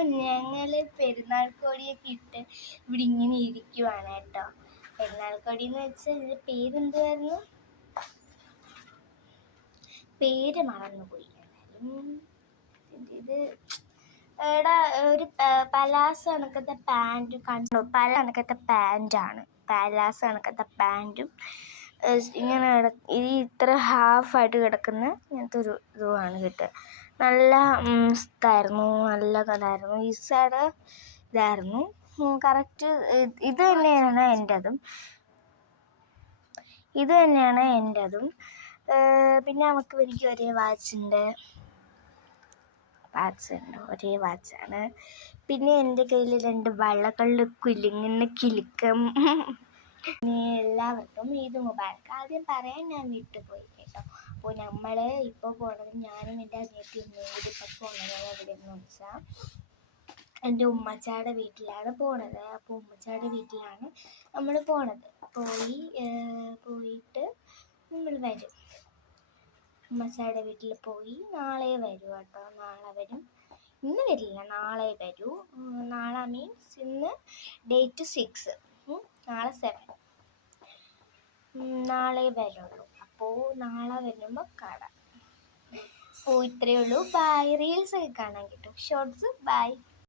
അപ്പോൾ ഞങ്ങൾ പെരുന്നാൾ കോടിയൊക്കെ ഇട്ട് ഇവിടെ ഇങ്ങനെ ഇരിക്കുവാണ് കേട്ടോ. പെരുന്നാൾ കോടി എന്ന് വെച്ചാൽ ഇതിൻ്റെ പേരെന്തുവായിരുന്നു, പേര് മറന്നുപോയി. ഇത് ഇവിടെ ഒരു പലാസ കണക്കത്തെ പാൻറ് കണ്ടോ, പല കണക്കത്തെ പാൻറ്റാണ്, പലാസ കണക്കത്തെ പാൻറ്റും ഇങ്ങനെ ഈ ഇത്ര ഹാഫായിട്ട് കിടക്കുന്ന ഇങ്ങനത്തെ ഒരു ഇതുമാണ് കിട്ടുക. നല്ല ഇതായിരുന്നു, നല്ല കഥായിരുന്നു. ഈ സൈഡ് ഇതായിരുന്നു കറക്റ്റ്. ഇത് തന്നെയാണ് എൻ്റെതും. പിന്നെ എനിക്ക് ഒരേ വാച്ചുണ്ട്, ഒരേ വാച്ചാണ്. പിന്നെ എൻ്റെ കയ്യിൽ 2 വളകളിൽ കുലുങ്ങുന്ന കിലുക്കം. പിന്നെ എല്ലാവർക്കും ഈദ് മുബാറക്ക്. ആദ്യം പറയാൻ ഞാൻ വിട്ടുപോയി കേട്ടോ. അപ്പോൾ നമ്മൾ ഇപ്പോൾ പോണത്, ഞാനും എൻ്റെ അനിയത്തിയും ഇപ്പോൾ പോണത് എവിടെയെന്ന് വെച്ചാൽ എൻ്റെ ഉമ്മച്ചാടെ വീട്ടിലാണ് പോണത്. അപ്പോൾ ഉമ്മച്ചാടെ വീട്ടിലാണ് നമ്മൾ പോണത്. പോയിട്ട് നമ്മൾ വരും. ഉമ്മച്ചാടെ വീട്ടിൽ പോയി നാളെ വരും കേട്ടോ. നാളെ വരും, ഇന്ന് വരില്ല, നാളെ വരൂ. നാളെ മീൻസ് ഇന്ന് ഡേറ്റ് 6, നാളെ 7, നാളെ വരുള്ളൂ. അപ്പോൾ നാളെ വരുമ്പോൾ കാണാം. അപ്പോൾ ഇത്രയേ ഉള്ളൂ. ബൈ. റീൽസൊക്കെ കാണാൻ കിട്ടും, ഷോർട്സ്. ബൈ.